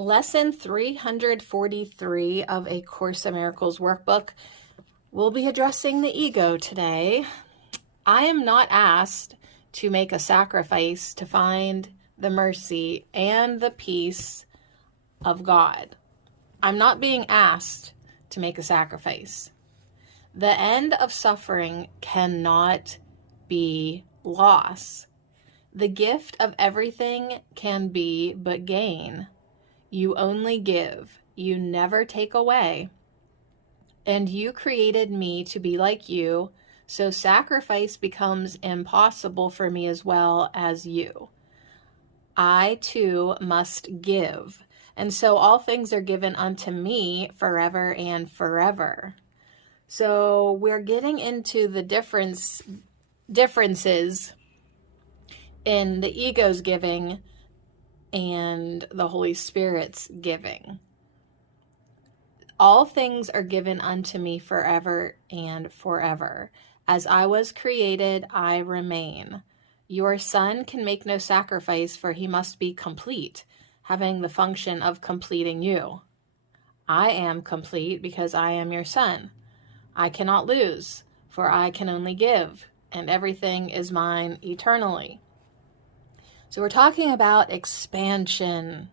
Lesson 343 of A Course in Miracles workbook. We'll be addressing the ego today. I am not asked to make a sacrifice to find the mercy and the peace of God. I'm not being asked to make a sacrifice. The end of suffering cannot be loss. The gift of everything can be but gain. You only give, you never take away. And you created me to be like you, so sacrifice becomes impossible for me as well as you. I too must give, and so all things are given unto me forever and forever. So we're getting into the differences in the ego's giving and the Holy Spirit's giving. All things are given unto me forever and forever. As I was created, I remain. Your son can make no sacrifice, for he must be complete, having the function of completing you. I am complete because I am your son. I cannot lose, for I can only give, and everything is mine eternally. So we're talking about expansion.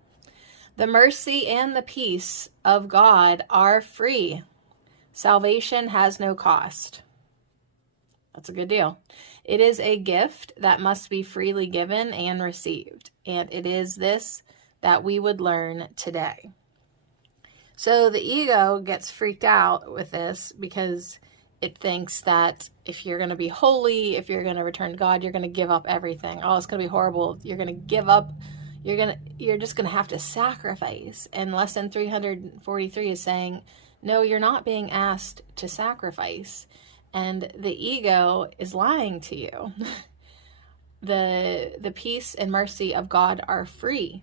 The mercy and the peace of God are free. Salvation has no cost. That's a good deal. It is a gift that must be freely given and received. And it is this that we would learn today. So the ego gets freaked out with this because it thinks that if you're going to be holy, if you're going to return to God, you're going to give up everything. Oh, it's going to be horrible. You're going to give up. You're just going to have to sacrifice. And lesson 343 is saying, no, you're not being asked to sacrifice. And the ego is lying to you. The peace and mercy of God are free.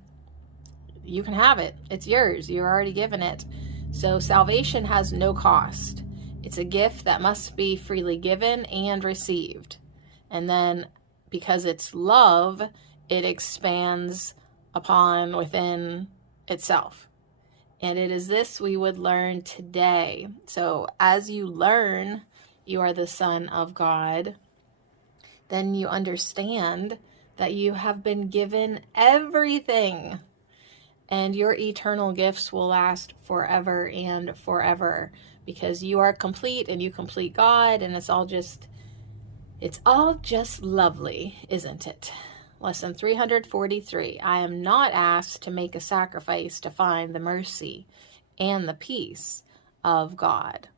You can have it. It's yours. You're already given it. So salvation has no cost. It's a gift that must be freely given and received. And then because it's love, it expands upon within itself. And it is this we would learn today. So as you learn you are the Son of God, then you understand that you have been given everything. And your eternal gifts will last forever and forever. Because you are complete and you complete God, and it's all just lovely, isn't it? Lesson 343. I am not asked to make a sacrifice to find the mercy and the peace of God.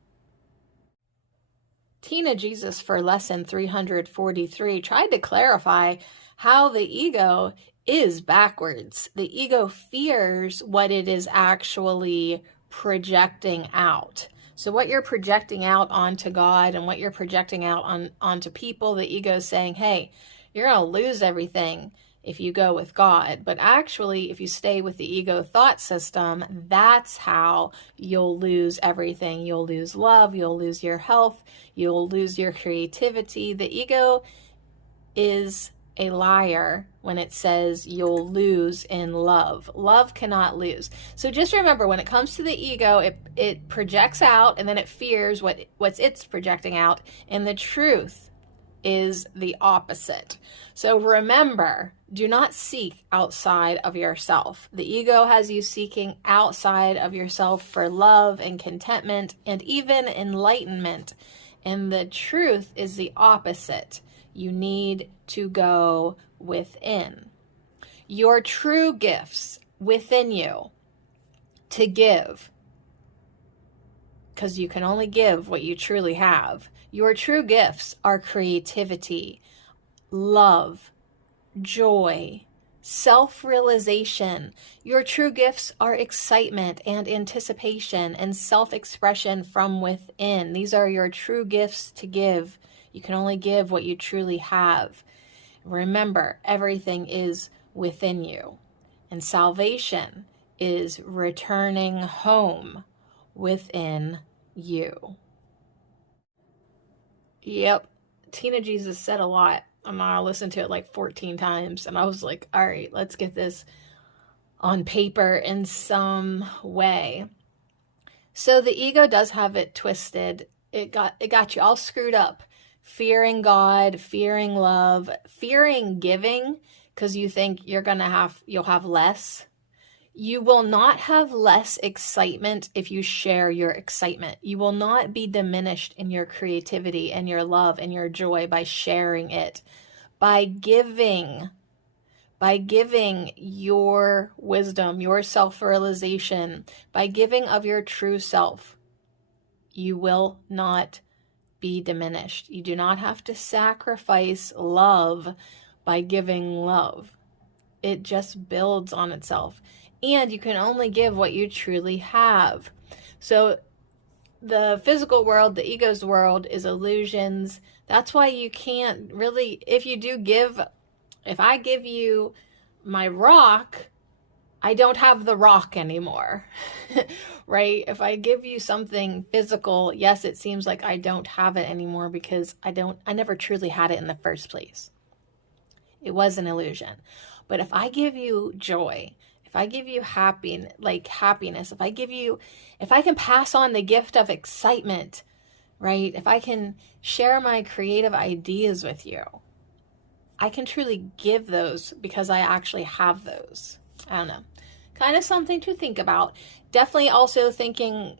Tina Jesus for lesson 343 tried to clarify how the ego is backwards. The ego fears what it is actually projecting out. So what you're projecting out onto God and what you're projecting out onto people, the ego is saying, hey, you're going to lose everything if you go with God. But actually, if you stay with the ego thought system, that's how you'll lose everything. You'll lose love. You'll lose your health. You'll lose your creativity. The ego is a liar when it says you'll lose in love. Love cannot lose. So just remember, when it comes to the ego, it projects out and then it fears what's it's projecting out. And the truth is the opposite. So remember, do not seek outside of yourself. The ego has you seeking outside of yourself for love and contentment and even enlightenment. And the truth is the opposite. You need to go within. Your true gifts within you to give, because you can only give what you truly have. Your true gifts are creativity, love, joy, self-realization. Your true gifts are excitement and anticipation and self-expression from within. These are your true gifts to give. You can only give what you truly have. Remember, everything is within you. And salvation is returning home within you. Yep, Tina Jesus said a lot. I listened to it like 14 times, and I was like, all right, let's get this on paper in some way. So the ego does have it twisted. It got you all screwed up. Fearing God, fearing love, fearing giving, because you think you'll have less. You will not have less excitement if you share your excitement. You will not be diminished in your creativity and your love and your joy by sharing it. By giving your wisdom, your self-realization, by giving of your true self, you will not be diminished. You do not have to sacrifice love by giving love. It just builds on itself. And you can only give what you truly have. So the physical world, the ego's world, is illusions. That's why you can't really, if I give you my rock, I don't have the rock anymore, right? If I give you something physical, yes, it seems like I don't have it anymore because I never truly had it in the first place. It was an illusion. But if I give you joy, if I give you happiness, if I can pass on the gift of excitement, right? If I can share my creative ideas with you, I can truly give those because I actually have those. I don't know. Kind of something to think about. Definitely also thinking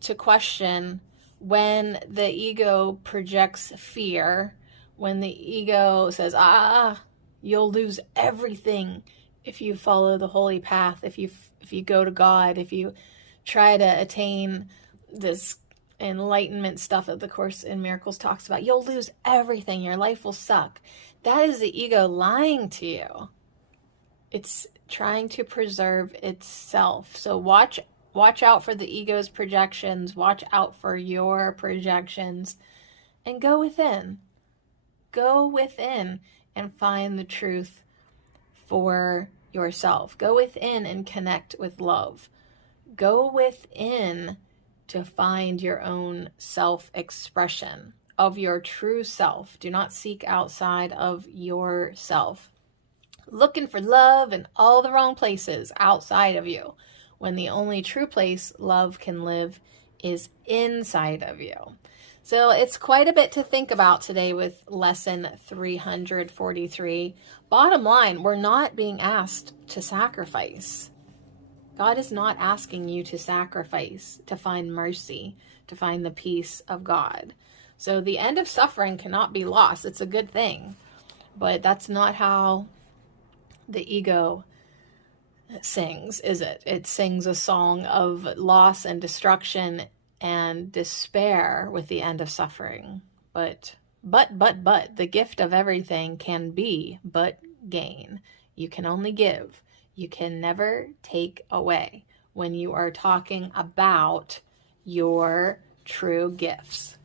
to question when the ego projects fear, when the ego says, you'll lose everything if you follow the holy path, if you go to God, if you try to attain this enlightenment stuff that the Course in Miracles talks about, you'll lose everything. Your life will suck. That is the ego lying to you. It's trying to preserve itself. So watch out for the ego's projections. Watch out for your projections. And go within. Go within and find the truth for yourself. Go within and connect with love. Go within to find your own self-expression of your true self. Do not seek outside of yourself. Looking for love in all the wrong places outside of you, when the only true place love can live is inside of you. So it's quite a bit to think about today with lesson 343. Bottom line, we're not being asked to sacrifice. God is not asking you to sacrifice to find mercy, to find the peace of God. So the end of suffering cannot be lost. It's a good thing, but that's not how the ego sings, is it? It sings a song of loss and destruction and despair with the end of suffering. But, the gift of everything can be but gain. You can only give. You can never take away when you are talking about your true gifts.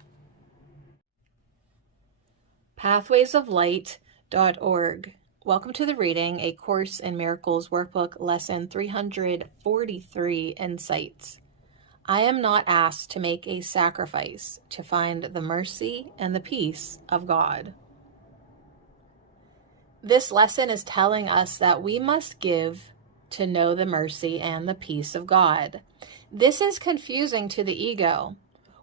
pathwaysoflight.org. Welcome to the reading, A Course in Miracles Workbook, Lesson 343, Insights. I am not asked to make a sacrifice to find the mercy and the peace of God. This lesson is telling us that we must give to know the mercy and the peace of God. This is confusing to the ego,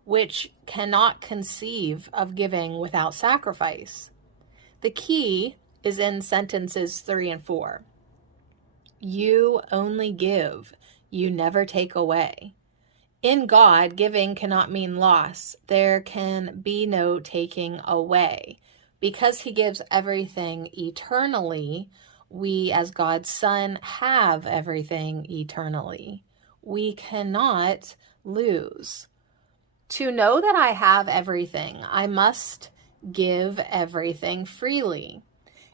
which cannot conceive of giving without sacrifice. The key is in sentences 3 and 4. You only give, you never take away. In God, giving cannot mean loss. There can be no taking away. Because he gives everything eternally, we as God's Son have everything eternally. We cannot lose. To know that I have everything, I must give everything freely.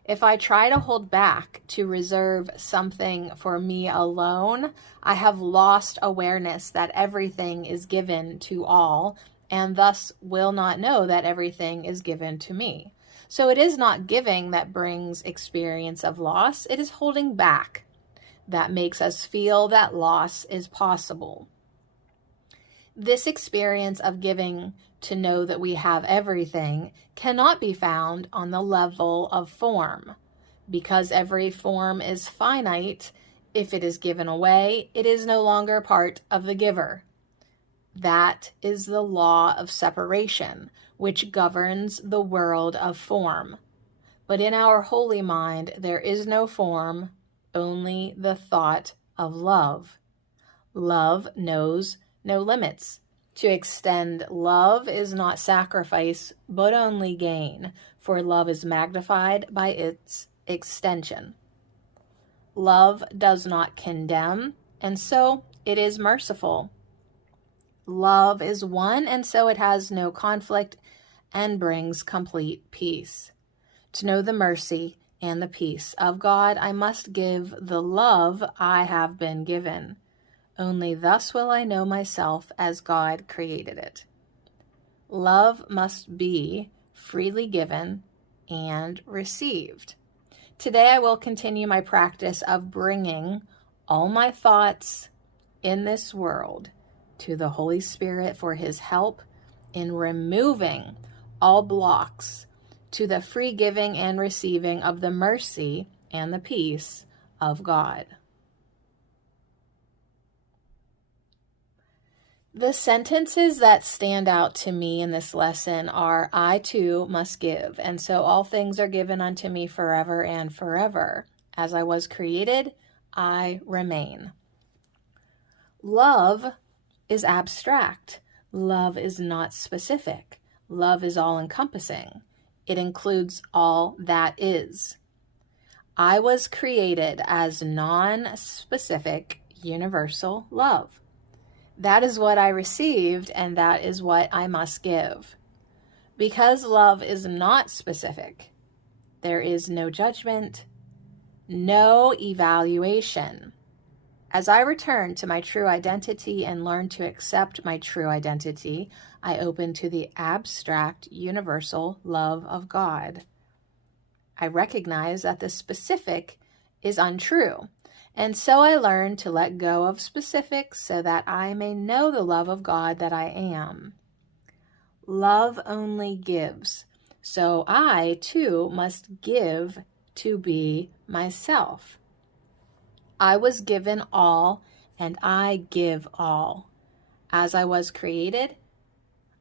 If I try to hold back to reserve something for me alone, I have lost awareness that everything is given to all, and thus will not know that everything is given to me. So it is not giving that brings experience of loss. It is holding back that makes us feel that loss is possible. This experience of giving to know that we have everything cannot be found on the level of form. Because every form is finite, If it is given away, it is no longer part of the giver. That is the law of separation, which governs the world of form. But in our holy mind, there is no form, only the thought of love. Love knows no limits. To extend love is not sacrifice, but only gain, for love is magnified by its extension. Love does not condemn, and so it is merciful. Love is one, and so it has no conflict and brings complete peace. To know the mercy and the peace of God, I must give the love I have been given. Only thus will I know myself as God created it. Love must be freely given and received. Today I will continue my practice of bringing all my thoughts in this world to the Holy Spirit for His help in removing all blocks to the free giving and receiving of the mercy and the peace of God. The sentences that stand out to me in this lesson are, I too must give, and so all things are given unto me forever and forever. As I was created, I remain. Love is abstract. Love is not specific. Love is all-encompassing. It includes all that is. I was created as non-specific, universal love. That is what I received, and that is what I must give. Because love is not specific, there is no judgment, no evaluation. As I return to my true identity and learn to accept my true identity, I open to the abstract, universal love of God. I recognize that the specific is untrue. And so I learn to let go of specifics so that I may know the love of God that I am. Love only gives, so I too must give to be myself. I was given all, and I give all. As I was created,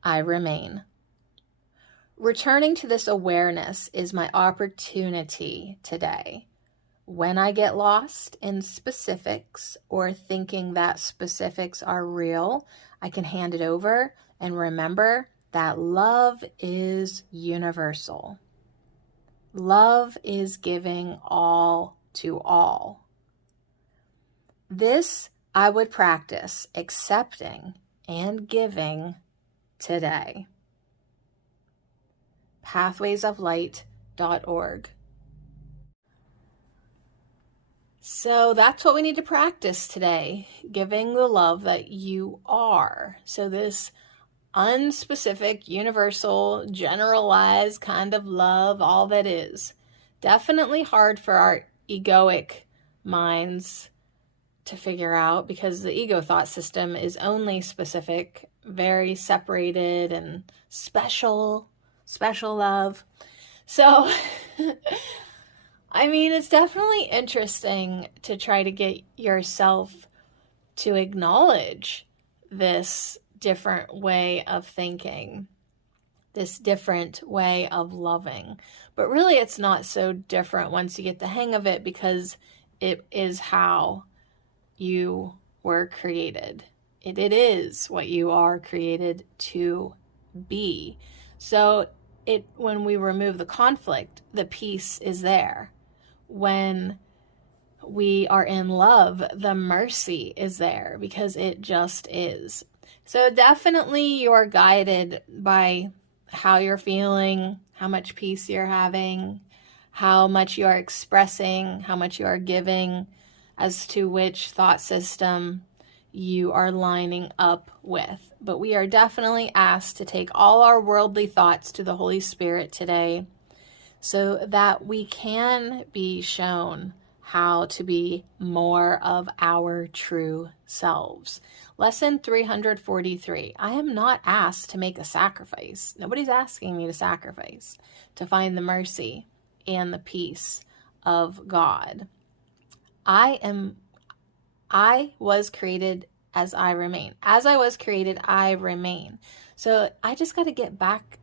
I remain. Returning to this awareness is my opportunity today. When I get lost in specifics or thinking that specifics are real, I can hand it over and remember that love is universal. Love is giving all to all. This I would practice accepting and giving today. pathwaysoflight.org. So that's what we need to practice today, giving the love that you are. So this unspecific, universal, generalized kind of love, all that is. Definitely hard for our egoic minds to figure out because the ego thought system is only specific, very separated and special love. So I mean, it's definitely interesting to try to get yourself to acknowledge this different way of thinking, this different way of loving. But really, it's not so different once you get the hang of it because it is how you were created. It is what you are created to be. So when we remove the conflict, the peace is there. When we are in love, the mercy is there because it just is. So definitely you are guided by how you're feeling, how much peace you're having, how much you are expressing, how much you are giving, as to which thought system you are lining up with. But we are definitely asked to take all our worldly thoughts to the Holy Spirit today so that we can be shown how to be more of our true selves. Lesson 343. I am not asked to make a sacrifice. Nobody's asking me to sacrifice to find the mercy and the peace of God. I am I was created as I remain. As I was created, I remain. So I just got to get back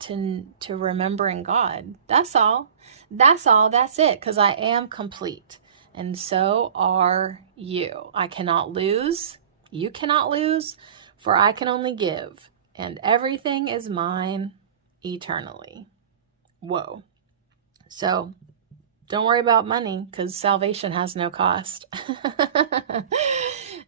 to remembering God. That's all. That's all. That's it. Because I am complete. And so are you. I cannot lose. You cannot lose. For I can only give. And everything is mine eternally. Whoa. So don't worry about money, because salvation has no cost.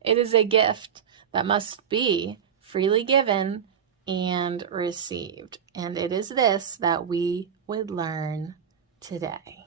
It is a gift that must be freely given and received. And it is this that we would learn today.